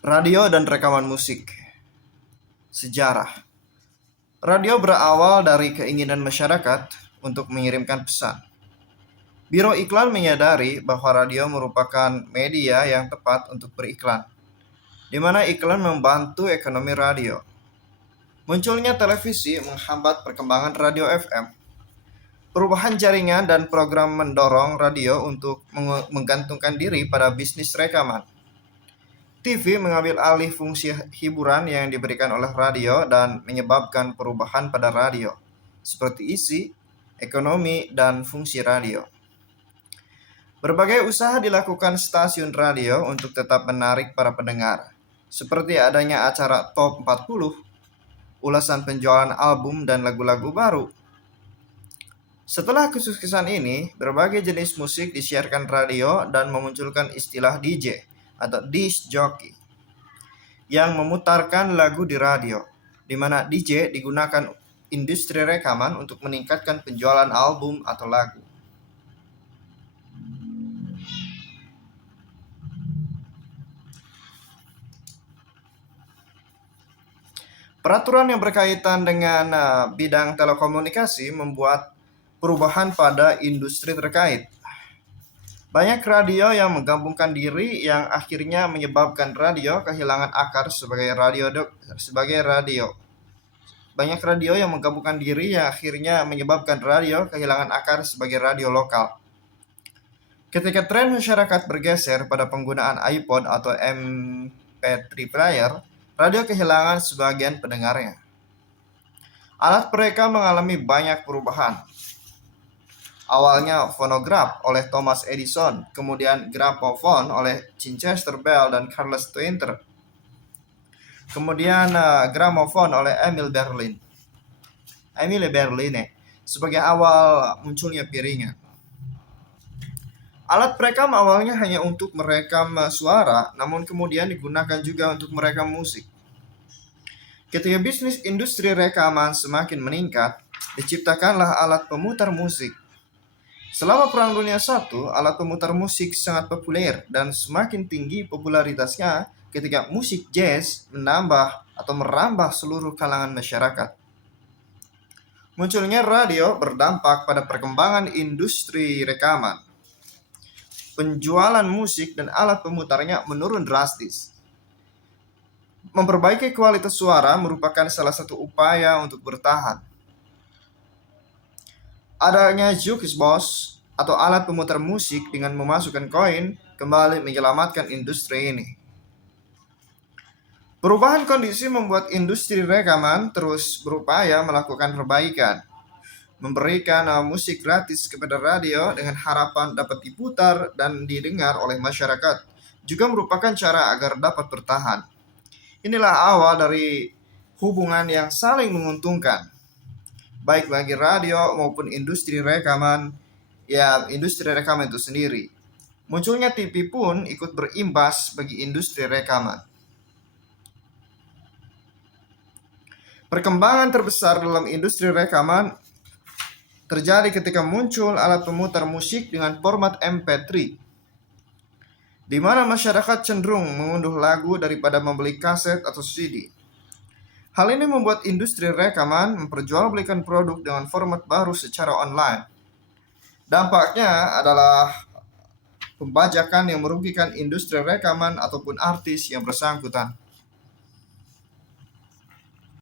Radio dan rekaman musik. Sejarah. Radio berawal dari keinginan masyarakat untuk mengirimkan pesan. Biro Iklan menyadari bahwa radio merupakan media yang tepat untuk beriklan, di mana iklan membantu ekonomi radio. Munculnya televisi menghambat perkembangan radio FM. Perubahan jaringan dan program mendorong radio untuk menggantungkan diri pada bisnis rekaman. TV mengambil alih fungsi hiburan yang diberikan oleh radio dan menyebabkan perubahan pada radio, seperti isi, ekonomi, dan fungsi radio. Berbagai usaha dilakukan stasiun radio untuk tetap menarik para pendengar, seperti adanya acara Top 40, ulasan penjualan album dan lagu-lagu baru. Setelah kesuksesan ini, berbagai jenis musik disiarkan radio dan memunculkan istilah DJ atau disc jockey yang memutarkan lagu di radio, di mana DJ digunakan industri rekaman untuk meningkatkan penjualan album atau lagu. Peraturan yang berkaitan dengan bidang telekomunikasi membuat perubahan pada industri terkait. Banyak radio yang menggabungkan diri yang akhirnya menyebabkan radio kehilangan akar sebagai radio. Banyak radio yang menggabungkan diri yang akhirnya menyebabkan radio kehilangan akar sebagai radio lokal. Ketika tren masyarakat bergeser pada penggunaan iPod atau MP3 player, radio kehilangan sebagian pendengarnya. Alat mereka mengalami banyak perubahan. Awalnya fonograf oleh Thomas Edison, kemudian gramophone oleh Chichester Bell dan Carlos Twitter, kemudian gramophone oleh Emile Berliner sebagai awal munculnya piringan. Alat perekam awalnya hanya untuk merekam suara, namun kemudian digunakan juga untuk merekam musik. Ketika bisnis industri rekaman semakin meningkat, diciptakanlah alat pemutar musik. Selama Perang Dunia I, alat pemutar musik sangat populer dan semakin tinggi popularitasnya ketika musik jazz merambah seluruh kalangan masyarakat. Munculnya radio berdampak pada perkembangan industri rekaman. Penjualan musik dan alat pemutarnya menurun drastis. Memperbaiki kualitas suara merupakan salah satu upaya untuk bertahan. Adanya jukebox atau alat pemutar musik dengan memasukkan koin kembali menyelamatkan industri ini. Perubahan kondisi membuat industri rekaman terus berupaya melakukan perbaikan, memberikan musik gratis kepada radio dengan harapan dapat diputar dan didengar oleh masyarakat, juga merupakan cara agar dapat bertahan. Inilah awal dari hubungan yang saling menguntungkan, baik bagi radio maupun industri rekaman itu sendiri. Munculnya TV pun ikut berimbas bagi industri rekaman. Perkembangan terbesar dalam industri rekaman terjadi ketika muncul alat pemutar musik dengan format MP3, di mana masyarakat cenderung mengunduh lagu daripada membeli kaset atau CD. Hal ini membuat industri rekaman memperjualbelikan produk dengan format baru secara online. Dampaknya adalah pembajakan yang merugikan industri rekaman ataupun artis yang bersangkutan.